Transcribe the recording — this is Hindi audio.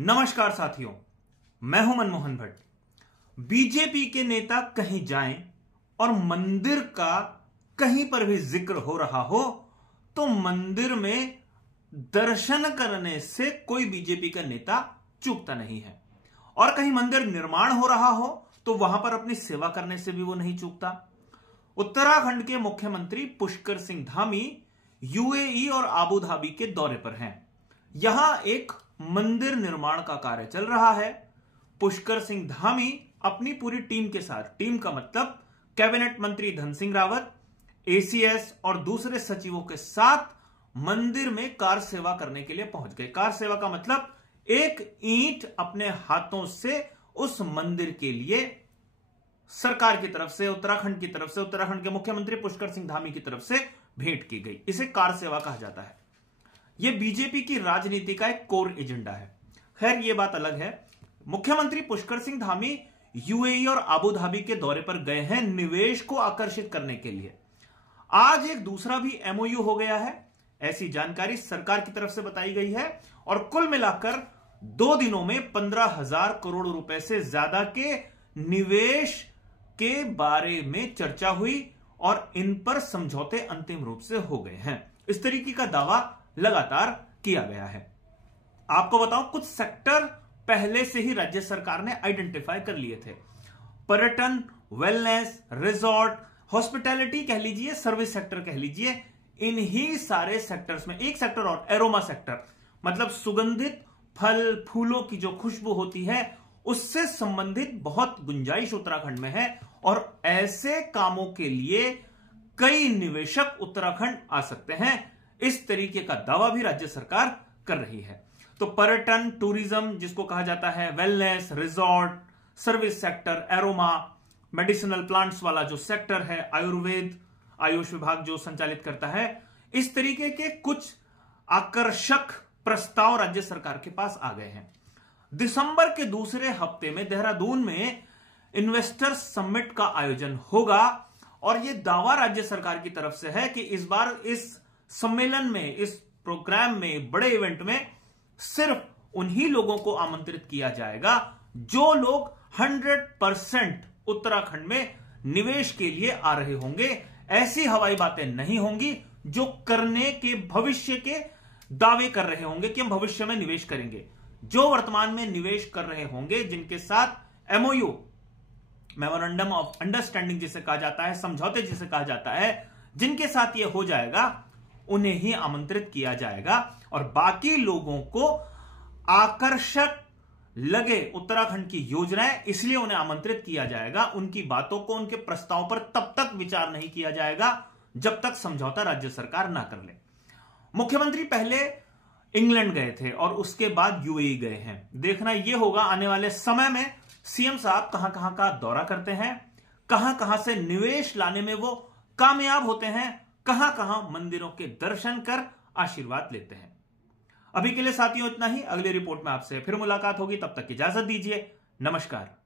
नमस्कार साथियों, मैं हूं मनमोहन भट्ट। बीजेपी के नेता कहीं जाएं और मंदिर का कहीं पर भी जिक्र हो रहा हो तो मंदिर में दर्शन करने से कोई बीजेपी का नेता चूकता नहीं है, और कहीं मंदिर निर्माण हो रहा हो तो वहां पर अपनी सेवा करने से भी वो नहीं चूकता। उत्तराखंड के मुख्यमंत्री पुष्कर सिंह धामी यूएई और आबू धाबी के दौरे पर हैं। यहां एक मंदिर निर्माण का कार्य चल रहा है। पुष्कर सिंह धामी अपनी पूरी टीम के साथ, टीम का मतलब कैबिनेट मंत्री धन सिंह रावत, एसीएस और दूसरे सचिवों के साथ मंदिर में कार सेवा करने के लिए पहुंच गए। कार सेवा का मतलब एक ईंट अपने हाथों से उस मंदिर के लिए सरकार की तरफ से, उत्तराखंड की तरफ से, उत्तराखंड के मुख्यमंत्री पुष्कर सिंह धामी की तरफ से भेंट की गई। इसे कार सेवा कहा जाता है। यह बीजेपी की राजनीति का एक कोर एजेंडा है। खैर, यह बात अलग है। मुख्यमंत्री पुष्कर सिंह धामी यूएई और आबू धाबी के दौरे पर गए हैं निवेश को आकर्षित करने के लिए। आज एक दूसरा भी एमओयू हो गया है, ऐसी जानकारी सरकार की तरफ से बताई गई है, और कुल मिलाकर 2 दिनों में 15,000 करोड़ रुपए से ज्यादा के निवेश के बारे में चर्चा हुई और इन पर समझौते अंतिम रूप से हो गए हैं। इस तरीके का दावा लगातार किया गया है। आपको बताऊं, कुछ सेक्टर पहले से ही राज्य सरकार ने आइडेंटिफाई कर लिए थे। पर्यटन, वेलनेस, रिजॉर्ट, हॉस्पिटैलिटी कह लीजिए, सर्विस सेक्टर कह लीजिए, इन्हीं सारे सेक्टर्स में एक सेक्टर और एरोमा सेक्टर, मतलब सुगंधित फल फूलों की जो खुशबू होती है उससे संबंधित बहुत गुंजाइश उत्तराखंड में है, और ऐसे कामों के लिए कई निवेशक उत्तराखंड आ सकते हैं। इस तरीके का दावा भी राज्य सरकार कर रही है। तो पर्यटन, टूरिज्म जिसको कहा जाता है, wellness, resort, service sector, aroma, medicinal plants वाला जो सेक्टर है, आयुर्वेद, आयुष विभाग जो संचालित करता है, इस तरीके के कुछ आकर्षक प्रस्ताव राज्य सरकार के पास आ गए हैं। दिसंबर के दूसरे हफ्ते में देहरादून में इन्वेस्टर्स समिट का आयोजन होगा, और यह दावा राज्य सरकार की तरफ से है कि इस बार इस सम्मेलन में, इस प्रोग्राम में, बड़े इवेंट में सिर्फ उन्हीं लोगों को आमंत्रित किया जाएगा जो लोग 100% उत्तराखंड में निवेश के लिए आ रहे होंगे। ऐसी हवाई बातें नहीं होंगी जो करने के भविष्य के दावे कर रहे होंगे कि हम भविष्य में निवेश करेंगे। जो वर्तमान में निवेश कर रहे होंगे, जिनके साथ एमओयू, मेमोरेंडम ऑफ अंडरस्टैंडिंग जिसे कहा जाता है, समझौते जिसे कहा जाता है, जिनके साथ यह हो जाएगा, उन्हें ही आमंत्रित किया जाएगा। और बाकी लोगों को आकर्षक लगे उत्तराखंड की योजनाएं, इसलिए उन्हें आमंत्रित किया जाएगा। उनकी बातों को, उनके प्रस्ताव पर तब तक विचार नहीं किया जाएगा जब तक समझौता राज्य सरकार ना कर ले। मुख्यमंत्री पहले इंग्लैंड गए थे और उसके बाद यूएई गए हैं। देखना यह होगा आने वाले समय में सीएम साहब कहां कहां का दौरा करते हैं, कहां कहां से निवेश लाने में वो कामयाब होते हैं, कहां कहां मंदिरों के दर्शन कर आशीर्वाद लेते हैं। अभी के लिए साथियों इतना ही। अगली रिपोर्ट में आपसे फिर मुलाकात होगी, तब तक इजाजत दीजिए। नमस्कार।